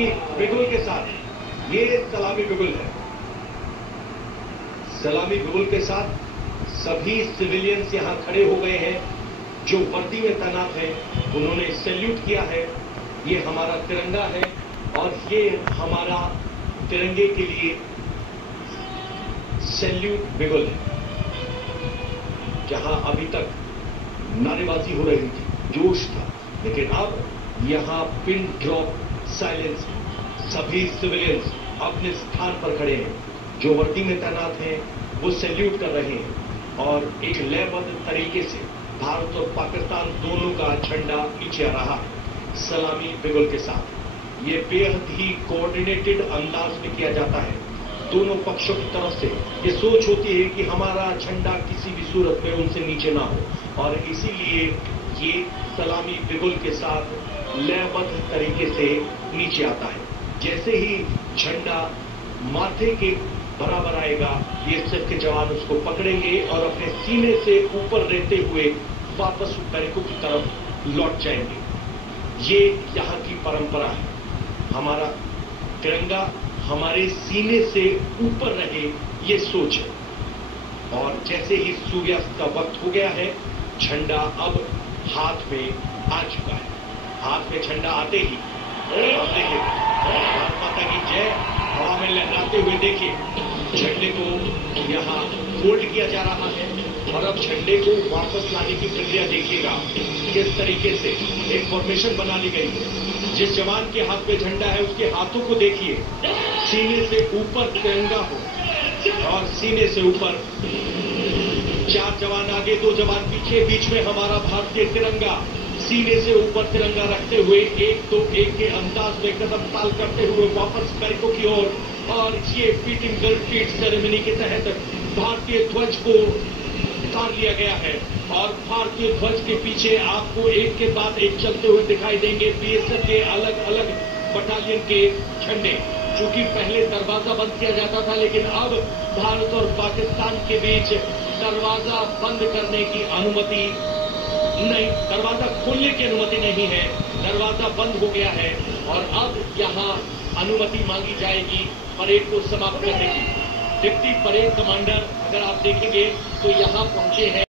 सलामी बिगुल के साथ, ये सलामी बिगुल है। सलामी बिगुल के साथ सभी सिविलियंस यहां खड़े हो गए हैं। जो वर्दी में तैनात हैं उन्होंने सैल्यूट किया है। ये हमारा तिरंगा है और ये हमारा तिरंगे के लिए सैल्यूट बिगुल है। जहां अभी तक नारेबाजी हो रही थी, जोश था, लेकिन अब यहां पिन ड्रॉप साइलेंस। सभी सिविलियंस अपने स्थान पर खड़े हैं। जो वर्दी में तैनात हैं वो सैल्यूट कर रहे हैं और एक लयबद्ध तरीके से भारत और पाकिस्तान दोनों का झंडा नीचे आ रहा है सलामी बिगुल के साथ। ये बेहद ही कोऑर्डिनेटेड अंदाज में किया जाता है। दोनों पक्षों की तरफ से ये सोच होती है कि हमारा झंडा किसी भी सूरत में उनसे नीचे ना हो और इसीलिए ये सलामी बिगुल के साथ लयबद्ध तरीके से नीचे आता है। जैसे ही झंडा माथे के बराबर आएगा, ये सिख के जवान उसको पकड़ेंगे और अपने सीने से ऊपर रहते हुए वापस बैरकों की तरफ लौट जाएंगे। ये यहाँ की परंपरा है। हमारा तिरंगा हमारे सीने से ऊपर रहे, ये सोच है। और जैसे ही सूर्यास्त का वक्त हो गया है, झंडा अब हाथ में आ चुका है। हाथ में झंडा आते ही आप देखिए, भारत माता की जय हवा में लहराते हुए देखिए, झंडे को यहाँ फोल्ड किया जा रहा है और अब झंडे को वापस लाने की प्रक्रिया देखिएगा। किस तरीके से एक फॉर्मेशन बना ली गई है। जिस जवान के हाथ में झंडा है उसके हाथों को देखिए, सीने से ऊपर तिरंगा हो और सीने से ऊपर 4 जवान आगे, 2 जवान पीछे, बीच में हमारा भारतीय तिरंगा, सीने से ऊपर तिरंगा रखते हुए 1-2-1 के अंदाज में कदम ताल करते हुए वापस बैरकों की ओर। और ये बीटिंग गलफीट सेरेमनी के तहत भारतीय ध्वज को उतार लिया गया है और भारतीय ध्वज के पीछे आपको एक के बाद एक चलते हुए दिखाई देंगे बीएसएफ के अलग अलग बटालियन के झंडे। चूंकि पहले दरवाजा बंद किया जाता था, लेकिन अब भारत और पाकिस्तान के बीच दरवाजा बंद करने की अनुमति नहीं, दरवाजा खोलने की अनुमति नहीं है। दरवाजा बंद हो गया है और अब यहाँ अनुमति मांगी जाएगी परेड को समाप्त करने की। डिप्टी परेड कमांडर अगर आप देखेंगे तो यहाँ पहुंचे हैं।